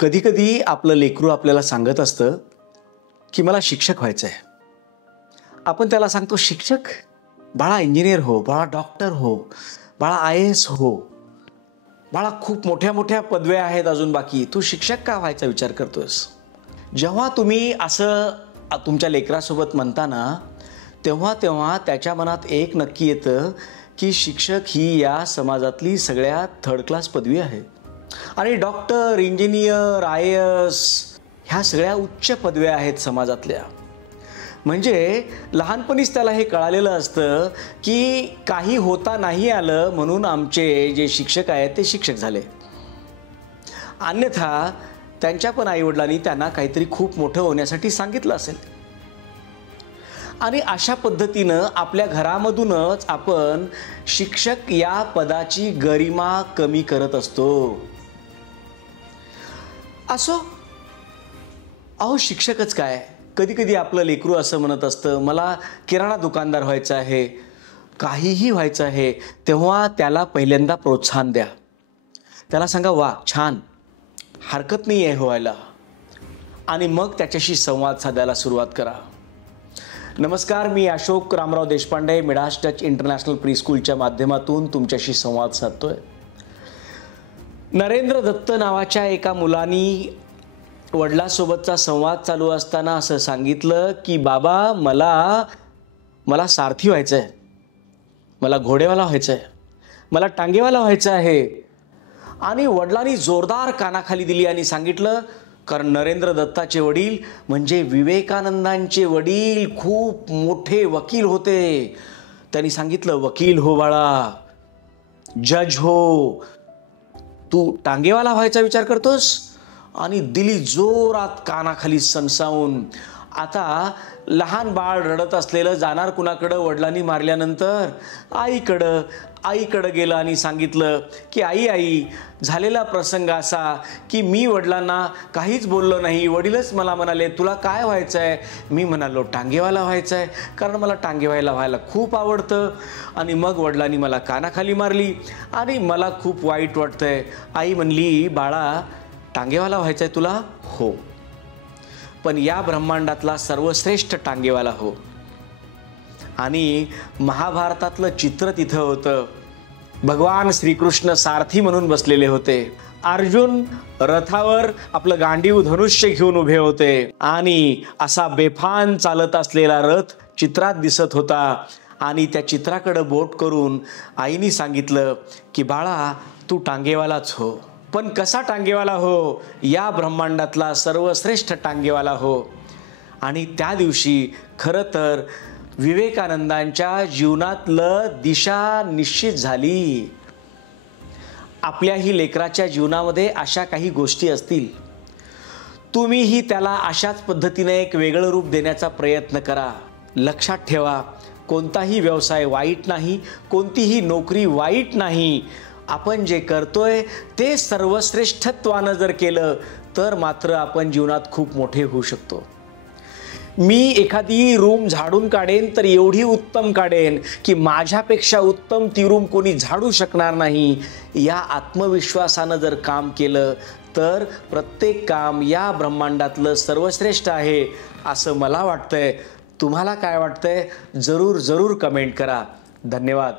कधी कधी आपलं लेकरू आपल्याला सांगत असतं की मला शिक्षक व्हायचं आहे. आपण त्याला सांगतो, शिक्षक बाळा इंजिनियर हो, बाळा डॉक्टर हो, बाळा IAS हो, बाळा खूप मोठ्या मोठ्या पदव्या आहेत अजून बाकी, तू शिक्षक का व्हायचा विचार करतोस? जेव्हा तुम्ही असं तुमच्या लेकरासोबत म्हणता ना, तेव्हा तेव्हा त्याच्या मनात एक नक्की येतं की शिक्षक ही या समाजातली सगळ्यात थर्ड क्लास पदवी आहे आणि डॉक्टर, इंजिनियर, IAS ह्या सगळ्या उच्च पदव्या आहेत समाजातल्या. म्हणजे लहानपणीच त्याला हे कळालेलं असतं की काही होता नाही आलं म्हणून आमचे जे शिक्षक आहेत ते शिक्षक झाले. अन्यथा त्यांच्या पण आईवडिलांनी त्यांना काहीतरी खूप मोठं होण्यासाठी सांगितलं असेल. आणि अशा पद्धतीनं आपल्या घरामधूनच आपण शिक्षक या पदाची गरिमा कमी करत असतो. असो, अहो शिक्षकच काय, कधी कधी आपलं लेकरू असं म्हणत असतं, मला किराणा दुकानदार व्हायचं आहे, काहीही व्हायचं आहे. तेव्हा त्याला पहिल्यांदा प्रोत्साहन द्या. त्याला सांगा, वा छान, हरकत नाही आहे व्हायला. आणि मग त्याच्याशी संवाद साधायला सुरुवात करा. नमस्कार, मी Ashok Ramrao Deshpande Midas touch international प्रीस्कूलच्या माध्यमातून तुमच्याशी संवाद साधतोय. नरेंद्र दत्त नावाच्या एका मुलानी वडिलांसोबतचा संवाद चालू असताना असं सांगितलं की बाबा मला सारथी व्हायचं आहे, मला घोडेवाला व्हायचं आहे, मला टांगेवाला व्हायचं आहे. आणि वडिलांनी जोरदार कानाखाली दिली आणि सांगितलं, कारण नरेंद्र दत्ताचे वडील म्हणजे विवेकानंदांचे वडील खूप मोठे वकील होते. त्यांनी सांगितलं, वकील हो बाळा, जज हो, तू टांगेवाला व्हायचा विचार करतोस? आणि दिली जोरात कानाखाली सणसावून. आता लहान बाळ रडत असलेलं जाणार कुणाकडं? वडिलांनी मारल्यानंतर आईकडं गेलं आणि सांगितलं की आई झालेला प्रसंग असा की मी वडिलांना काहीच बोललो नाही. वडीलच मला म्हणाले, तुला काय व्हायचं आहे? मी म्हणालो, टांगेवाला व्हायचं आहे, कारण मला टांगेवाला व्हायला खूप आवडतं. आणि मग वडिलांनी मला कानाखाली मारली आणि मला खूप वाईट वाटतंय. आई म्हणली, बाळा टांगेवाला व्हायचं आहे तुला? हो, पण या ब्रह्मांडातला सर्वश्रेष्ठ टांगेवाला हो. आणि महाभारतातलं चित्र तिथं होतं. भगवान श्रीकृष्ण सारथी म्हणून बसलेले होते. अर्जुन रथावर आपलं गांडीव धनुष्य घेऊन उभे होते आणि असा बेफान चालत असलेला रथ चित्रात दिसत होता. आणि त्या चित्राकडे बोट करून आईनी सांगितलं की बाळा तू टांगेवालाच हो, पण कसा टांगेवाला हो? या ब्रह्मांडातला सर्वश्रेष्ठ टांगेवाला हो. आणि त्या दिवशी खरं तर विवेकानंदांच्या जीवनातलं दिशा निश्चित झाली. आपल्याही लेकराच्या जीवनामध्ये अशा काही गोष्टी असतील, तुम्हीही त्याला अशाच पद्धतीने एक वेगळं रूप देण्याचा प्रयत्न करा. लक्षात ठेवा, कोणताही व्यवसाय वाईट नाही, कोणतीही नोकरी वाईट नाही. आपण जे करतोय ते सर्वश्रेष्ठत्वानं जर केलं तर मात्र आपण जीवनात खूप मोठे होऊ शकतो. मी एखादी रूम झाडून काढेन तर एवढी उत्तम काढेन की माझ्यापेक्षा उत्तम ती रूम कोणी झाडू शकणार नाही. या आत्मविश्वासानं जर काम केलं तर प्रत्येक काम या ब्रह्मांडातलं सर्वश्रेष्ठ आहे असं मला वाटतंय. तुम्हाला काय वाटतंय? जरूर कमेंट करा. धन्यवाद.